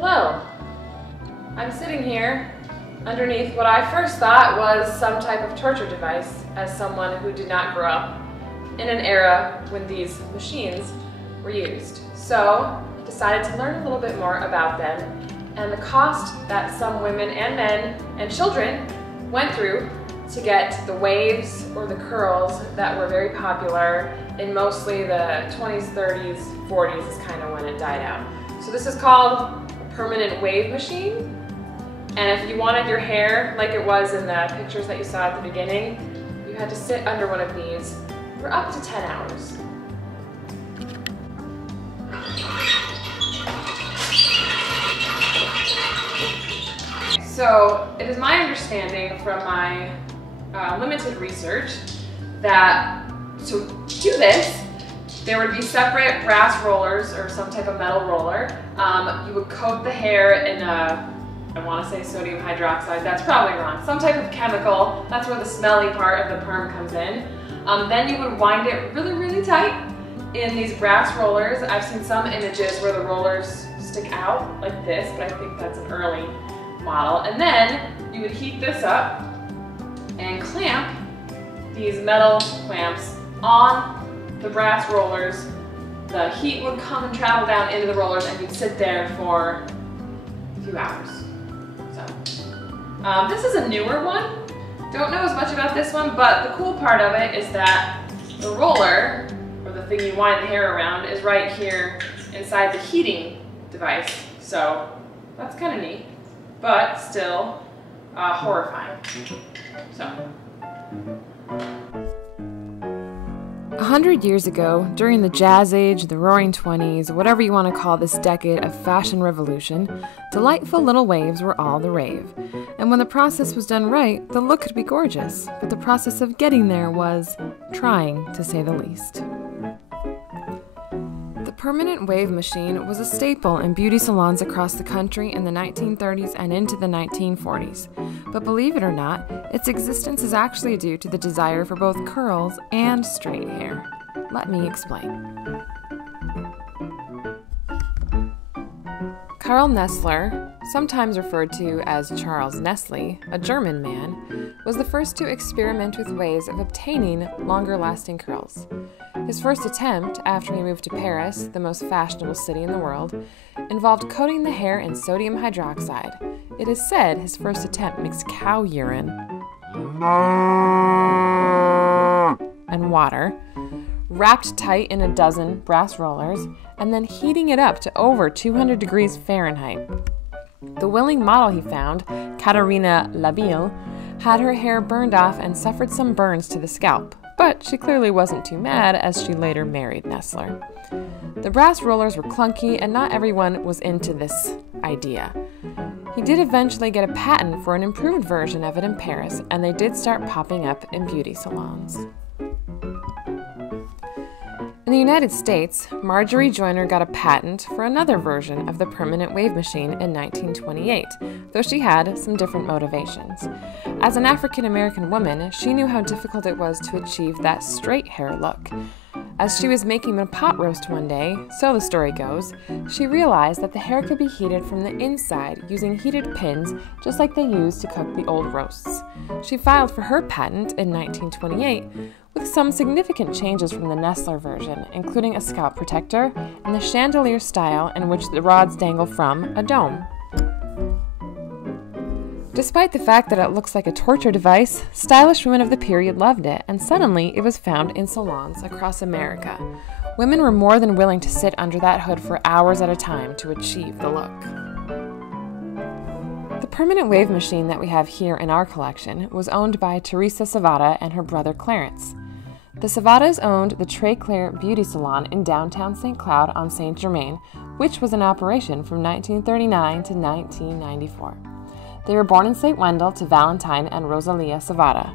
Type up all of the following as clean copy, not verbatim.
Hello. I'm sitting here underneath what I first thought was some type of torture device as someone who did not grow up in an era when these machines were used. So I decided to learn a little bit more about them and the cost that some women and men and children went through to get the waves or the curls that were very popular in mostly the 20s, 30s, 40s is kind of when it died out. So this is called permanent wave machine, and if you wanted your hair like it was in the pictures that you saw at the beginning, you had to sit under one of these for up to 10 hours. So it is my understanding from my limited research that to do this, there would be separate brass rollers or some type of metal roller. You would coat the hair in I want to say sodium hydroxide, that's probably wrong, some type of chemical. That's where the smelly part of the perm comes in. Then you would wind it really, really tight in these brass rollers. I've seen some images where the rollers stick out like this, but I think that's an early model. And then you would heat this up and clamp these metal clamps on the brass rollers. The heat would come and travel down into the rollers and you'd sit there for a few hours. So, this is a newer one. Don't know as much about this one, but the cool part of it is that the roller, or the thing you wind the hair around, is right here inside the heating device. So that's kind of neat, but still horrifying. So. 100 years ago, during the Jazz Age, the Roaring '20s, whatever you want to call this decade of fashion revolution, delightful little waves were all the rave. And when the process was done right, the look could be gorgeous, but the process of getting there was trying, to say the least. The permanent wave machine was a staple in beauty salons across the country in the 1930s and into the 1940s. But believe it or not, its existence is actually due to the desire for both curls and straight hair. Let me explain. Karl Nessler, sometimes referred to as Charles Nestle, a German man, was the first to experiment with ways of obtaining longer-lasting curls. His first attempt, after he moved to Paris, the most fashionable city in the world, involved coating the hair in sodium hydroxide. It is said his first attempt mixed cow urine and water, wrapped tight in a dozen brass rollers, and then heating it up to over 200 degrees Fahrenheit. The willing model he found, Katharina Labille, had her hair burned off and suffered some burns to the scalp, but she clearly wasn't too mad as she later married Nessler. The brass rollers were clunky and not everyone was into this idea. He did eventually get a patent for an improved version of it in Paris, and they did start popping up in beauty salons. In the United States, Marjorie Joyner got a patent for another version of the permanent wave machine in 1928, though she had some different motivations. As an African-American woman, she knew how difficult it was to achieve that straight hair look. As she was making a pot roast one day, so the story goes, she realized that the hair could be heated from the inside using heated pins just like they used to cook the old roasts. She filed for her patent in 1928 with some significant changes from the Nessler version, including a scalp protector and the chandelier style in which the rods dangle from a dome. Despite the fact that it looks like a torture device, stylish women of the period loved it, and suddenly it was found in salons across America. Women were more than willing to sit under that hood for hours at a time to achieve the look. The permanent wave machine that we have here in our collection was owned by Teresa Savada and her brother Clarence. The Savadas owned the Très Claire Beauty Salon in downtown St. Cloud on St. Germain, which was in operation from 1939 to 1994. They were born in St. Wendell to Valentine and Rosalia Savada.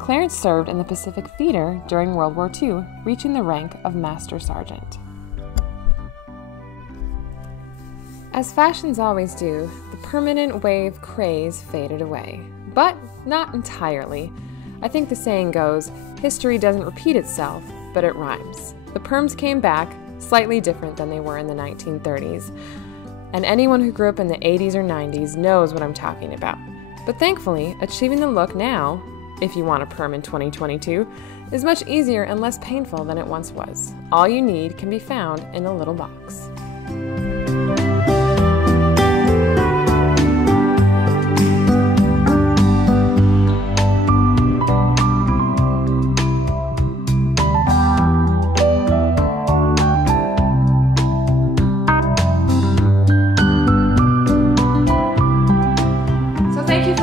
Clarence served in the Pacific Theater during World War II, reaching the rank of Master Sergeant. As fashions always do, the permanent wave craze faded away. But not entirely. I think the saying goes, history doesn't repeat itself, but it rhymes. The perms came back, slightly different than they were in the 1930s. and anyone who grew up in the 80s or 90s knows what I'm talking about. But thankfully, achieving the look now, if you want a perm in 2022, is much easier and less painful than it once was. All you need can be found in a little box.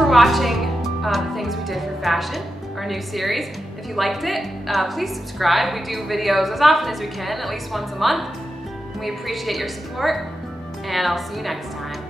Watching the things we did for fashion, our new series. If you liked it, please subscribe. We do videos as often as we can, at least once a month. We appreciate your support, and I'll see you next time.